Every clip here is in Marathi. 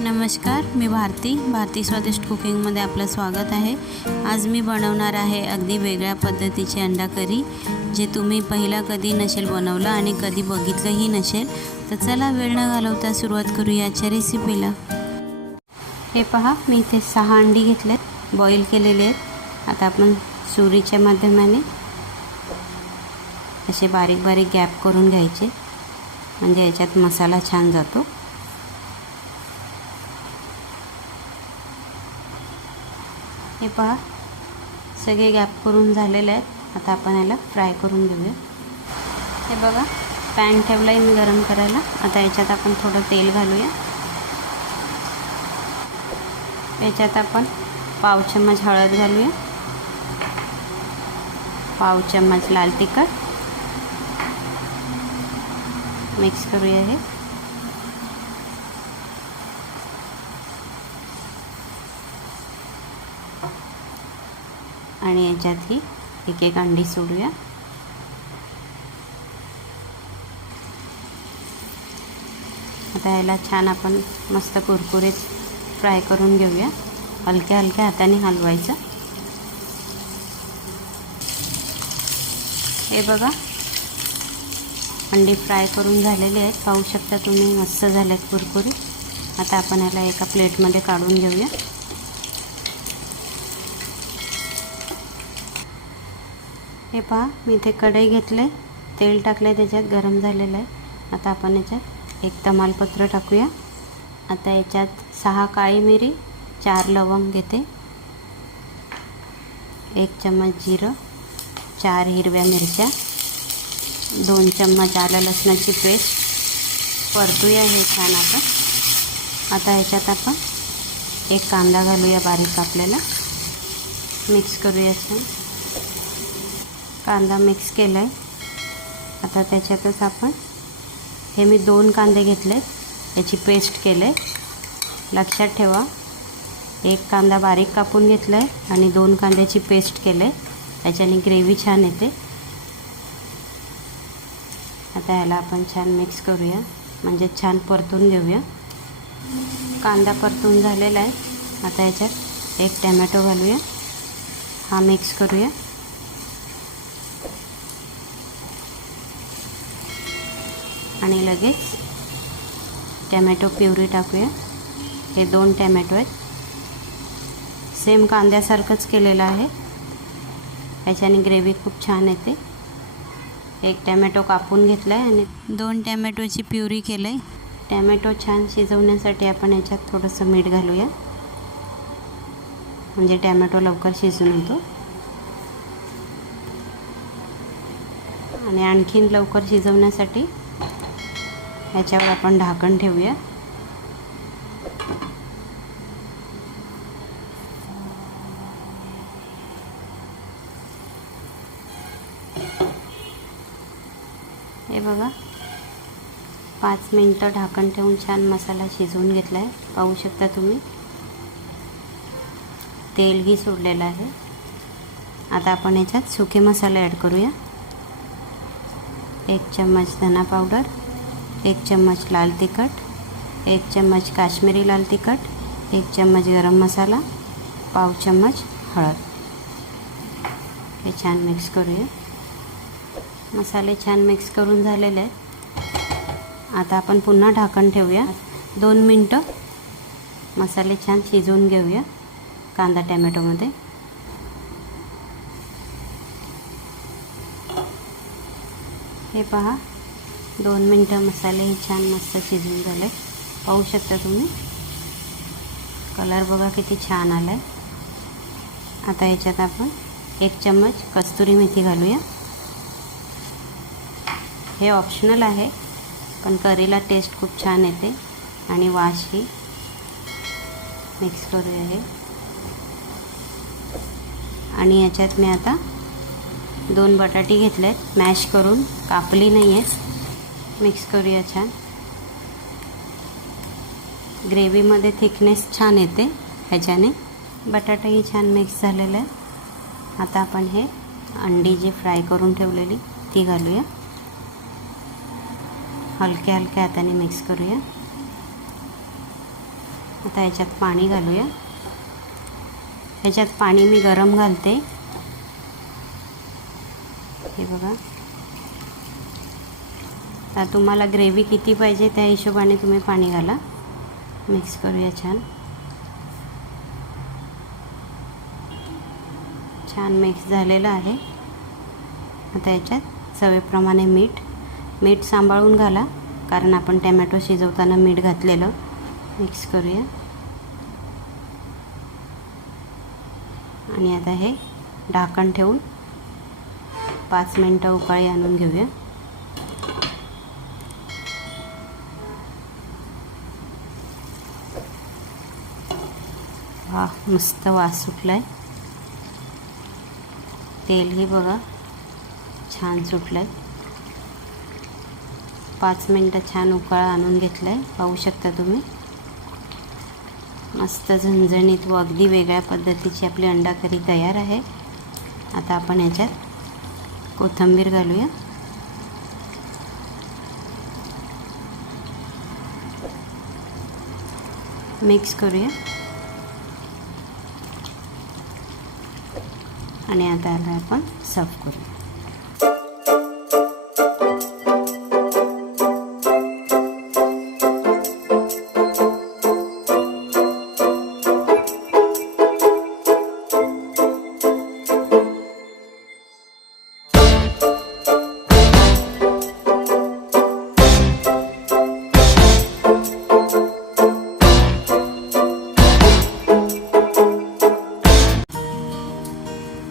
नमस्कार, मी भारती स्वादिष्ट कुकिंगमध्ये आपलं स्वागत आहे। आज मी बनवणार आहे अगदी वेगळ्या पद्धतीचे अंडा करी, जे तुम्ही पहिला कधी नसेल बनवलं आणि कधी बघितलंही नसेल। तर चला वेळ न घालवता सुरुवात करूया आजच्या रेसिपीला। हे पहा, मी इथे 6 अंडी घेतलेत, बॉईल केलेले आहेत। आता आपण सुरीच्या माध्यमाने असे बारीक बारीक गॅप करून घ्यायचे, म्हणजे याच्यात मसाला छान जातो। हे पहा, सगळे गॅप करून झालेले आहेत। आता आपण याला फ्राय करून घेऊया। हे बघा, पॅन ठेवला आहे मी गरम करायला। आता याच्यात आपण थोडं तेल घालूया। याच्यात आपण पाव चम्मच हळद घालूया, पाव चम्मच लाल तिखट, मिक्स करूया हे। आणि याच्यात ही एक एक अंडी सोडूया। आता याला छान आपण मस्त कुरकुरीत फ्राय करून घेऊया। हलक्या हलक्या हाताने हलवायचं। हे बघा, अंडी फ्राय करून झालेले आहेत, पाहू शकता तुम्ही, मस्त झालेत कुरकुरीत। आता आपण याला एका प्लेटमध्ये काढून घेऊया। हे पहा, मी इथे कढई घेतले, तेल टाकले, त्याच्यात गरम झालेलं आहे। आता आपण याच्यात एक तमालपत्र टाकूया। आता याच्यात 6 काळी मिरी, 4 लवंग घेते, 1 चम्मच जिरं, 4 हिरव्या मिरच्या, 2 चम्मच आलं लसणाची पेस्ट परतूया हे छान। आता याच्यात आपण एक कांदा घालूया बारीक कापलेला, मिक्स करूया छान। कांदा मिक्स केला आहे। आता त्याच्यातच आपण हे मी 2 कांदे घेतले, याची पेस्ट केलं आहे। लक्षात ठेवा, एक कांदा बारीक कापून घेतला आहे आणि 2 कांद्याची पेस्ट केलं आहे, त्याच्याने ग्रेव्ही छान येते। आता याला आपण छान मिक्स करूया, म्हणजे छान परतून घेऊया। कांदा परतून झालेला आहे। आता याच्यात एक टोमॅटो घालूया, हा मिक्स करूया। आणि लगेच टोमॅटो प्युरी टाकूया। हे 2 टोमॅटो आहेत, सेम कांद्यासारखंच केलेलं आहे, याच्याने ग्रेव्ही खूप छान येते। एक टोमॅटो कापून घेतला आहे आणि 2 टोमॅटोची प्युरी केलं आहे। टोमॅटो छान शिजवण्यासाठी आपण याच्यात थोडंसं मीठ घालूया, म्हणजे टोमॅटो लवकर शिजून येतो आणि आणखीन लवकर शिजवण्यासाठी ह्याच्यावर आपण ढाकण ठेवूया। हे बघा, 5 मिनिटं ढाकण ठेवून छान मसाला शिजवून घेतला आहे, पाहू शकता तुम्ही, तेलही सोडलेलं आहे। आता आपण याच्यात सुके मसाले ॲड करूया। 1 चम्मच धना पावडर, 1 चम्मच लाल तिखट, 1 चम्मच काश्मीरी लाल तिखट, 1 चम्मच गरम मसाला, पाव चम्मच हळद। हे छान मिक्स करूया। मसाले छान मिक्स करून झालेले आहेत। आता आपण पुन्हा ढाकण ठेवूया, 2 मिनटं मसाले छान शिजवून घेऊया कांदा टोमॅटोमध्ये। हे पहा, 2 मिनटं मसालेही छान मस्त शिजून झाले, पाहू शकता तुम्ही, कलर बघा किती छान आला आहे। आता याच्यात आपण 1 चम्मच कस्तुरी मेथी घालूया। हे ऑप्शनल आहे, पण करीला टेस्ट खूप छान येते आणि वासही। मिक्स करूया हे। आणि याच्यात मी आता 2 बटाटे घेतलेत, मॅश करून, कापली नाही आहेत। मिक्स करूया छान। ग्रेव्हीमध्ये थिकनेस छान येते ह्याच्याने। बटाटाही छान मिक्स झालेलं आहे। आता आपण हे अंडी जी फ्राय करून ठेवलेली ती घालूया, हलक्या हलक्या हाताने मिक्स करूया। आता याच्यात पाणी घालूया. ह्याच्यात पाणी मी गरम घालते. हे बघा. आता तुम्हाला ग्रेव्ही किती पाहिजे त्या हिशोबाने तुम्ही पाणी घाला. मिक्स करूया छान. छान मिक्स झालेलं आहे. आता याच्यात चवीप्रमाणे मीठ सांभाळून घाला, कारण आपण टोमॅटो शिजवताना मीठ घातलेलं. मिक्स करूया. आणि आता हे ढाकण ठेवून 5 मिनिटं उकळी आणून घेऊया. वाह, मस्त वास सुटलाय. तेलही बघा छान सुटलंय. 5 मिनिटं छान उकळा आणून घेतलाय. पाहू शकता तुम्ही. मस्त झणझणीत व अगदी वेगळ्या पद्धतीची आपली अंडा करी तयार आहे. आता आपण याच्यात कोथिंबीर घालूया. मिक्स करूया. आणि आता याला आपण सर्व करूया.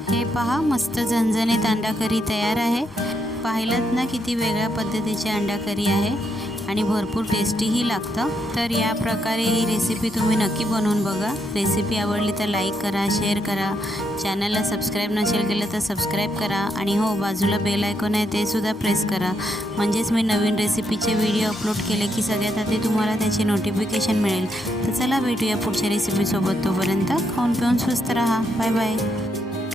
हे पहा, मस्त झणझणीत अंडा करी तयार आहे. पाहिलंत ना किती वेगळ्या पद्धतीची अंडा करी आहे आणि भरपूर टेस्टीही लागतं. तर या प्रकारे ही रेसिपी तुम्ही नक्की बनवून बघा. रेसिपी आवडली तर लाईक करा, शेअर करा. चॅनलला सबस्क्राईब नसेल केलं तर सबस्क्राईब करा. आणि हो, बाजूला बेल आयकॉन आहे ते सुद्धा प्रेस करा, म्हणजेच मी नवीन रेसिपीचे व्हिडिओ अपलोड केले की सगळ्यात आधी तुम्हाला त्याचे नोटिफिकेशन मिळेल. तर चला भेटूया पुढच्या रेसिपीसोबत. तोपर्यंत खाऊन पिऊन स्वस्थ राहा. Bye bye.